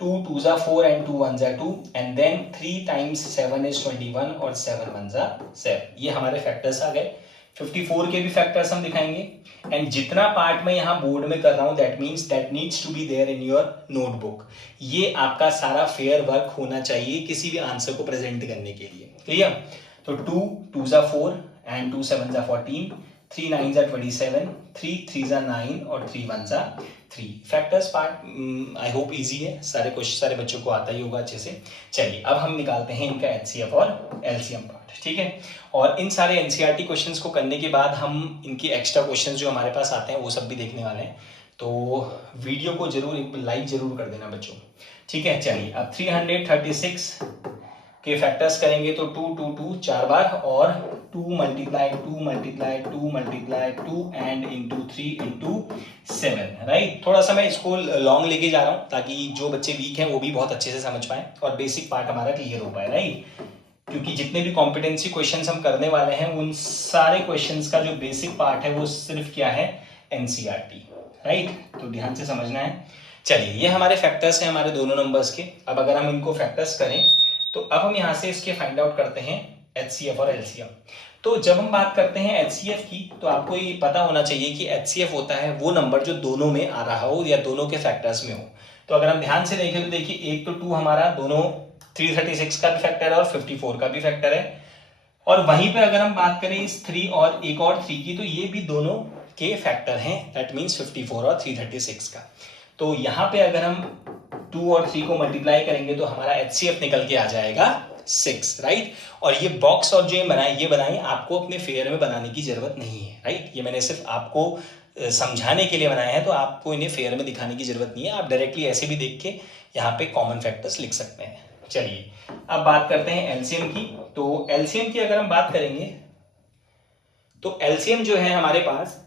2 2 ज़ा 4 एंड 2 1 ज़ा 2, एंड देन 3 टाइम्स 7 इज 21 और 7 1 ज़ा 7। ये हमारे फैक्टर्स आ गए। 54 के भी फैक्टर्स हम दिखाएंगे, एंड जितना पार्ट मैं यहाँ बोर्ड में कर रहा हूँ that means that needs to be there in your notebook. ये आपका सारा फेयर वर्क होना चाहिए किसी भी आंसर को प्रेजेंट करने के लिए, क्लियर। तो 2 2 ज़ा 4 एंड 2 7 ज़ा 14, 3 9 ज़ा 27, 3 3 ज़ा 9 और 3 1 ज़ा 3। Factors part I hope easy है, सारे क्वेश्चन सारे बच्चों को आता ही होगा अच्छे से। चलिए अब हम निकालते हैं इनका एचसीएफ और एलसीएम पार्ट, ठीक है। और इन सारे एनसीईआरटी क्वेश्चंस को करने के बाद हम इनके एक्स्ट्रा क्वेश्चंस जो हमारे पास आते हैं वो सब भी देखने वाले हैं। तो वीडियो को जरूर एक लाइक जरूर कर देना बच्चों, ठीक है। चलिए अब 336 के फैक्टर्स करेंगे तो 2 2 2 4 बार और 2 multiply 2 multiply 2 multiply 2 and into 3 into 7, right. थोड़ा सा मैं इसको लॉन्ग लेके जा रहा हूँ ताकि जो बच्चे वीक हैं वो भी बहुत अच्छे से समझ पाए और बेसिक पार्ट हमारा क्लियर हो पाए, राइट। क्योंकि जितने भी कॉम्पिटेंसी क्वेश्चंस हम करने वाले हैं उन सारे क्वेश्चंस का जो बेसिक पार्ट है वो सिर्फ क्या है, एनसीईआरटी, राइट। तो ध्यान से समझना है। चलिए, ये हमारे फैक्टर्स हैं हमारे दोनों नंबर्स के। अब अगर हम इनको फैक्टर्स करें तो अब हम यहाँ से इसके फाइंड आउट करते हैं एचसीएफ और एलसीएम। तो जब हम बात करते हैं एचसीएफ की तो आपको ये पता होना चाहिए कि एचसीएफ होता है वो नंबर जो दोनों में आ रहा हो या दोनों के फैक्टर्स में हो। तो अगर हम ध्यान से देखें तो देखिए 1 तो 2 हमारा दोनों 336 का भी फैक्टर है और 54 का भी फैक्टर है। और वहीं पे अगर हम बात करें इस 3 और एक और 3 की तो ये भी दोनों के फैक्टर हैं, दैट मीन्स 54 और 336 का। तो यहाँ पे अगर हम 2 और 3 को मल्टीप्लाई करेंगे तो हमारा एचसीएफ निकल के आ जाएगा 6, राइट। और ये बॉक्स और जो ये बनाए आपको अपने फेयर में बनाने की जरूरत नहीं है, राइट। ये मैंने सिर्फ आपको समझाने के लिए बनाया है, तो आपको इन्हें फेयर में दिखाने की जरूरत नहीं है। आप डायरेक्टली ऐसे भी देख के यहाँ पे कॉमन फैक्टर्स लिख सकते हैं। चलिए अब बात करते हैं एलसीएम की। तो एलसीएम की अगर हम बात करेंगे तो एलसीएम जो है हमारे पास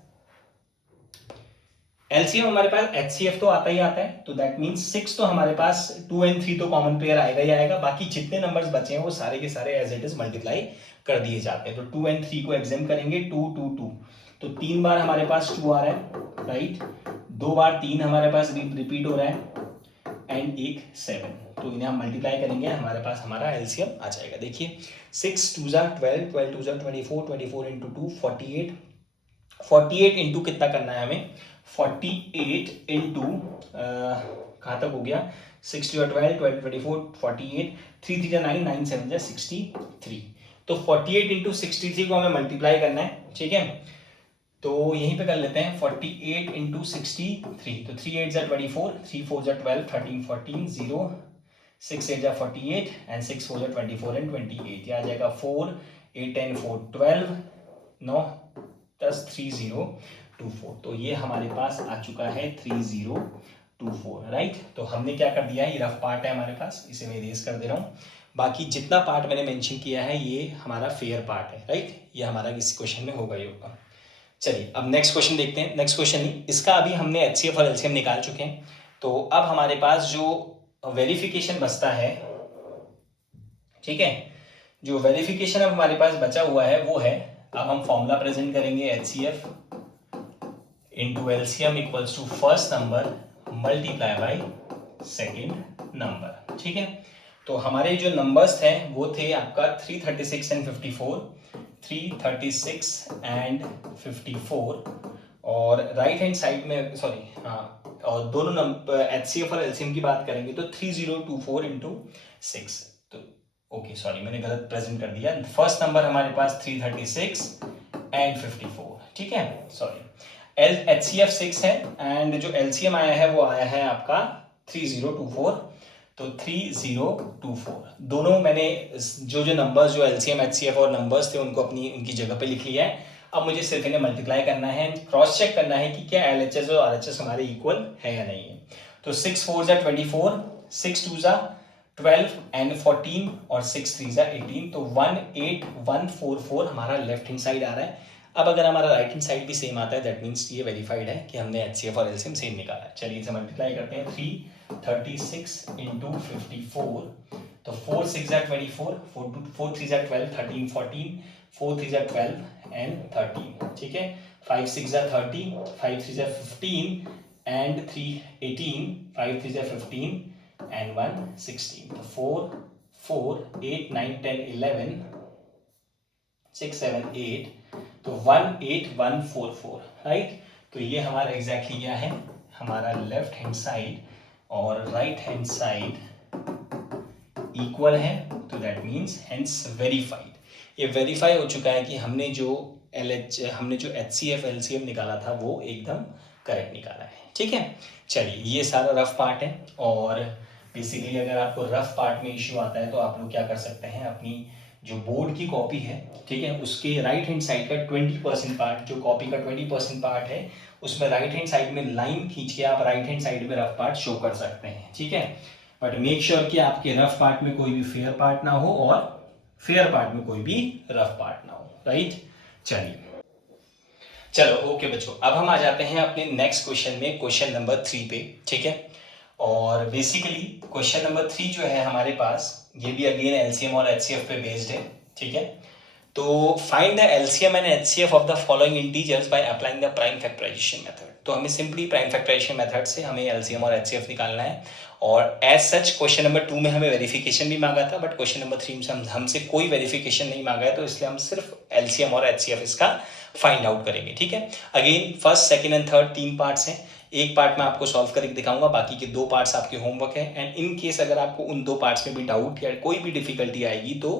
एचसीएफ तो आता ही आता है, तो दैट मींस 6 तो हमारे पास 2 एंड 3 तो कॉमन पेयर आएगा ही आएगा। बाकी जितने नंबर्स बचे हैं वो सारे के सारे एज इट इज मल्टीप्लाई कर दिए जाते हैं। तो 2 एंड 3 को एग्जाम करेंगे 2 2 2, तो 3 बार हमारे पास 2 आ रहा है, राइट। 2 बार 3 हमारे पास रिपीट हो रहा है एंड एक 7, तो इन्हें हम मल्टीप्लाई करेंगे, हमारे पास हमारा एलसीएम आ जाएगा। देखिए 6 2 जा 12, 12 2 जा 24, 24 इंटू 2 48, 48 इंटू कितना करना है हमें, 48 इंटू कहाँ तक हो गया, 6 2 12, 12 24, 48, 3 3 9, 9 7 जा 63। तो 48 इंटू 63 को हमें मल्टीप्लाई करना है, ठीक है। तो यहीं पे कर लेते हैं 48 इंटू 63, तो 3 8 जा 24, 3 4 जा 12, 13 14, 0 6 8 जा 48 एंड 6 4 जा 24 एंड 28, ये आ जाएगा 4 8 10 4 12 9 10 3024। तो ये हमारे पास आ चुका है 3024, राइट। तो हमने क्या कर दिया है, ये रफ पार्ट है हमारे पास, इसे मैं इरेज कर दे रहा हूँ। बाकी जितना पार्ट मैंने मेंशन किया है ये हमारा फेयर पार्ट है, राइट। ये हमारा किसी क्वेश्चन में होगा ही होगा। चलिए अब नेक्स्ट क्वेश्चन देखते हैं। नेक्स्ट क्वेश्चन ही इसका अभी हमने एचसीएफ और एलसीएम निकाल चुके हैं। तो अब हमारे पास जो वेरिफिकेशन बचता है, ठीक है, जो वेरिफिकेशन अब हमारे पास बचा हुआ है वो है, अब हम फॉर्मूला प्रेजेंट करेंगे HCF into LCM equals to first number multiply by second number, ठीक है। तो हमारे जो नंबर्स थे वो थे आपका 336 एंड 54, 336 एंड 54, और राइट हैंड साइड में सॉरी हाँ, और दोनों नंबर एचसीएफ और एलसीएम की बात करेंगे तो 3024 इंटू 6, तो ओके सॉरी मैंने गलत प्रेजेंट कर दिया। फर्स्ट नंबर हमारे पास 336 एंड 54, ठीक है, सॉरी। एचसीएफ 6 है एंड जो एलसीएम आया है वो आया है आपका 3024, तो 3024 दोनों मैंने जो जो नंबर्स जो एलसीएम एचसीएफ और नंबर्स थे उनको उनकी जगह पे लिख लिया है। अब मुझे सिर्फ इन्हें मल्टीप्लाई करना है, क्रॉस चेक करना है कि क्या एलएचएस और आरएचएस हमारे इक्वल है या नहीं है। तो 6 4 जा 24, 6 2 जा 12 एंड 14 और 6 3 जा 18, तो 18144 हमारा लेफ्ट हैंड साइड आ रहा है। अब अगर हमारा राइट हैंड साइड भी सेम आता है दैट मीन्स ये वेरीफाइड है कि हमने एचसीएफ और एलसीएम सेम निकाला है। चलिए इसे मल्टीप्लाई करते हैं, 336 इंटू 54, तो 4 6 जा 24, 4 3 जा 12, 13 14, 4 3 जा 12 एंड 13, ठीक है। 5 6 जा 30, 5 3 जा 15 एंड 3 18, 5 3 जा 15 एंड 1 16, तो 4 4 8 9 10 11 6 7 8, तो 18144, राइट। तो ये हमारा एग्जैक्टली क्या है, हमारा लेफ्ट हैंड साइड और राइट हैंड साइड इक्वल है, तो दैट मीन्स हेंस वेरीफाइड। ये वेरीफाई हो चुका है कि हमने जो एचसीएफ एलसीएम निकाला था वो एकदम करेक्ट निकाला है, ठीक है। चलिए ये सारा रफ पार्ट है, और बेसिकली अगर आपको रफ पार्ट में इश्यू आता है तो आप लोग क्या कर सकते हैं, अपनी जो बोर्ड की कॉपी है, ठीक है, उसके राइट हैंड साइड का 20% पार्ट, जो कॉपी का 20% पार्ट है उसमें राइट हैंड साइड में लाइन खींच के आप राइट हैंड साइड में रफ पार्ट शो कर सकते हैं, ठीक है। बट मेक श्योर कि आपके रफ पार्ट में कोई भी फेयर पार्ट ना हो और फेयर पार्ट में कोई भी रफ पार्ट ना हो। राइट। चलो ओके बच्चों, अब हम आ जाते हैं अपने नेक्स्ट क्वेश्चन में, क्वेश्चन नंबर 3 पे, ठीक है। और बेसिकली क्वेश्चन नंबर 3 जो है हमारे पास, ये भी अगेन एलसीएम और एचसीएफ पे बेस्ड है, ठीक है। तो find the LCM and HCF of the following integers by applying the prime factorization method. तो हमें सिंपली प्राइम फैक्टराइजेशन मेथड से हमें एलसीएम और एचसीएफ निकालना है। और एज सच क्वेश्चन नंबर 2 में हमें वेरिफिकेशन भी मांगा था, बट क्वेश्चन नंबर 3 में हमसे कोई वेरिफिकेशन नहीं मांगा है, तो इसलिए हम सिर्फ एलसीएम और एचसीएफ इसका फाइंड आउट करेंगे, ठीक है। Again first, second and third 3 parts हैं। एक पार्ट में आपको सॉल्व करके दिखाऊंगा, बाकी के 2 पार्ट्स आपके होमवर्क है। एंड इन केस अगर आपको उन 2 पार्ट्स में भी डाउट या कोई भी डिफिकल्टी आएगी तो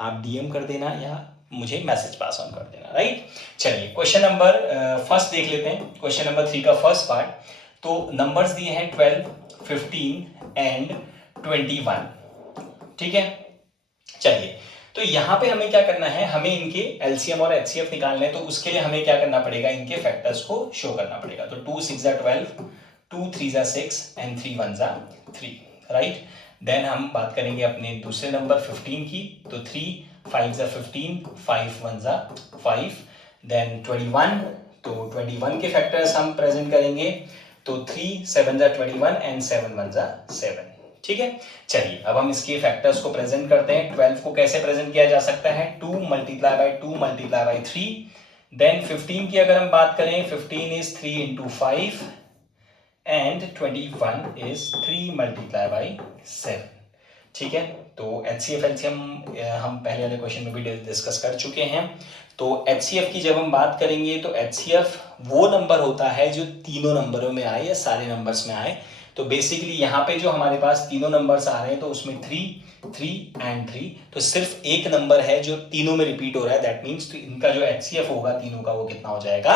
आप डीएम कर देना या मुझे मैसेज पास ऑन कर देना, राइट। चलिए क्वेश्चन नंबर फर्स्ट देख लेते हैं, क्वेश्चन नंबर 3 का फर्स्ट पार्ट। तो नंबर्स दिए हैं 12, 15 एंड 21, ठीक है। चलिए, तो यहाँ पे हमें क्या करना है, हमें इनके एलसीएम और एचसीएफ निकालने हैं। तो उसके लिए हमें क्या करना पड़ेगा, इनके फैक्टर्स को शो करना पड़ेगा। तो 2 6 12, 2 3 6 एंड 3 1 3, राइट। देन हम बात करेंगे अपने दूसरे नंबर 15 की। तो 3 5 15, 5 1 5। देन 21, तो 21 के फैक्टर्स हम प्रेजेंट करेंगे। तो 3 7 21 एंड 7 1 7, ठीक है। चलिए अब हम इसके फैक्टर्स को प्रेजेंट करते हैं। 12 को कैसे प्रेजेंट किया जा सकता है, 2 multiply by 2 multiply by 3। Then 15 की अगर हम बात करें, 15 is 3 into 5 and 21 is 3 multiply by 7, ठीक है। तो एचसीएफ एलसीएम हम पहले वाले क्वेश्चन में भी डिस्कस कर चुके हैं। तो एचसीएफ की जब हम बात करेंगे, तो एचसीएफ वो नंबर होता है जो तीनों नंबरों में आए या सारे नंबर्स में आए। तो बेसिकली यहाँ पे जो हमारे पास तीनों नंबर्स आ रहे हैं, तो उसमें 3 3 एंड 3, तो सिर्फ एक नंबर है जो तीनों में रिपीट हो रहा है। दैट मीन्स तो इनका जो एचसीएफ होगा तीनों का, वो कितना हो जाएगा,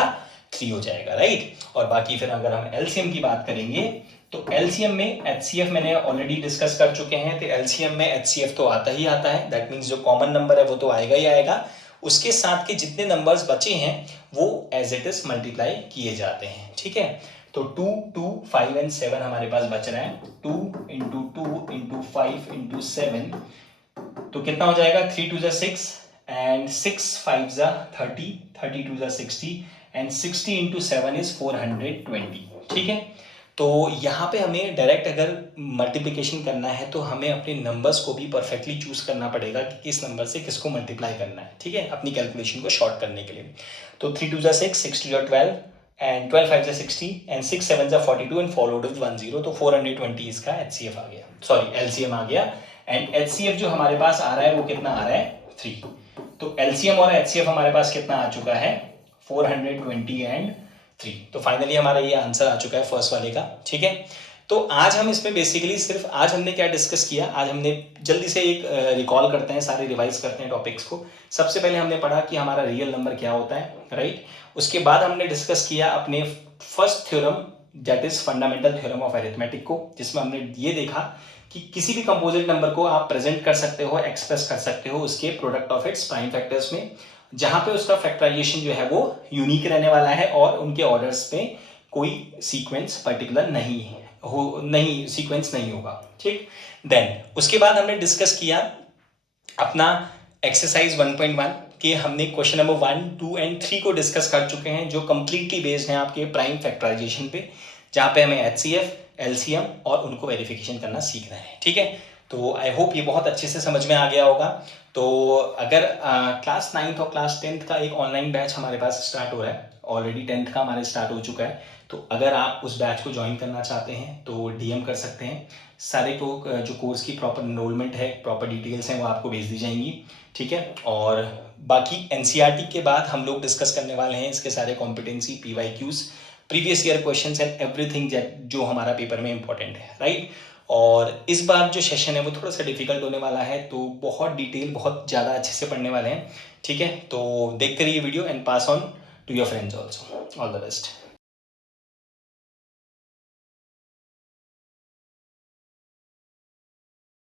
3 हो जाएगा, राइट। और बाकी फिर अगर हम एलसीएम की बात करेंगे, तो एलसीएम में एचसीएफ मैंने ऑलरेडी डिस्कस कर चुके हैं। तो एलसीएम में एचसीएफ तो आता ही आता है, दैट मीन्स जो कॉमन नंबर है वो तो आएगा ही आएगा। उसके साथ के जितने नंबर्स बचे हैं वो एज इट इज मल्टीप्लाई किए जाते हैं, ठीक है। तो 2 2 5 एंड 7 हमारे पास बच रहा है। 2 इंटू 2 इंटू 5 इंटू 7, तो कितना हो जाएगा, 3 2 6 एंड 6 5 30, 32 60 एंड 60 इंटू 7 इज 420, ठीक है। तो यहाँ पे हमें डायरेक्ट अगर मल्टीप्लिकेशन करना है तो हमें अपने नंबर्स को भी परफेक्टली चूज करना पड़ेगा कि किस नंबर से किसको मल्टीप्लाई करना है, ठीक है, अपनी कैलकुलेशन को शॉर्ट करने के लिए। तो 3 2 6, 6 2 12 and 12 5 60 and 6 7 42 and followed with 10, तो 420 इसका एचसीएफ आ गया, सॉरी एलसीएम आ गया। एंड एचसीएफ जो हमारे पास आ रहा है वो कितना आ रहा है, 3। तो एलसीएम और एचसीएफ हमारे पास कितना आ चुका है, 420 एंड 3। तो फाइनली हमारा ये आंसर आ चुका है फर्स्ट वाले का, ठीक है। तो आज हम इसमें बेसिकली सिर्फ आज हमने क्या डिस्कस किया, आज हमने जल्दी से एक रिकॉल करते हैं, सारे रिवाइज करते हैं टॉपिक्स को। सबसे पहले हमने पढ़ा कि हमारा रियल नंबर क्या होता है, राइट। उसके बाद हमने डिस्कस किया अपने first theorem, that is fundamental theorem of arithmetic को, जिसमें हमने ये देखा कि किसी भी कंपोजिट नंबर को आप प्रेजेंट कर सकते हो, एक्सप्रेस कर सकते हो उसके product of its prime factors में, जहां पे उसका फैक्टराइजेशन जो है वो यूनिक रहने वाला है और उनके ऑर्डर्स में कोई सीक्वेंस पर्टिकुलर नहीं सीक्वेंस नहीं होगा, ठीक। देन उसके बाद हमने डिस्कस किया अपना एक्सरसाइज 1.1 के, हमने क्वेश्चन नंबर 1 2 एंड 3 को डिस्कस कर चुके हैं, जो कंप्लीटली बेस्ड हैं आपके प्राइम फैक्टराइजेशन पे, जहाँ पे हमें एचसीएफ एलसीएम और उनको वेरिफिकेशन करना सीखना है, ठीक है। तो आई होप ये बहुत अच्छे से समझ में आ गया होगा। तो अगर क्लास 9th और क्लास 10th का एक ऑनलाइन बैच हमारे पास स्टार्ट हो रहा है, ऑलरेडी 10th का हमारे स्टार्ट हो चुका है। तो अगर आप उस बैच को ज्वाइन करना चाहते हैं तो डीएम कर सकते हैं। सारे को जो कोर्स की प्रॉपर एनरोलमेंट है, प्रॉपर डिटेल्स हैं, वो आपको भेज दी जाएंगी, ठीक है। और बाकी एनसीईआरटी के बाद हम लोग डिस्कस करने वाले हैं इसके सारे competency, PYQs, previous year questions and everything जो हमारा पेपर में इंपॉर्टेंट है, राइट। और इस बार जो सेशन है वो थोड़ा सा डिफिकल्ट होने वाला है, तो बहुत डिटेल, बहुत ज़्यादा अच्छे से पढ़ने वाले हैं, ठीक है। तो देखते रहिए video and pass on to your friends also. All the best.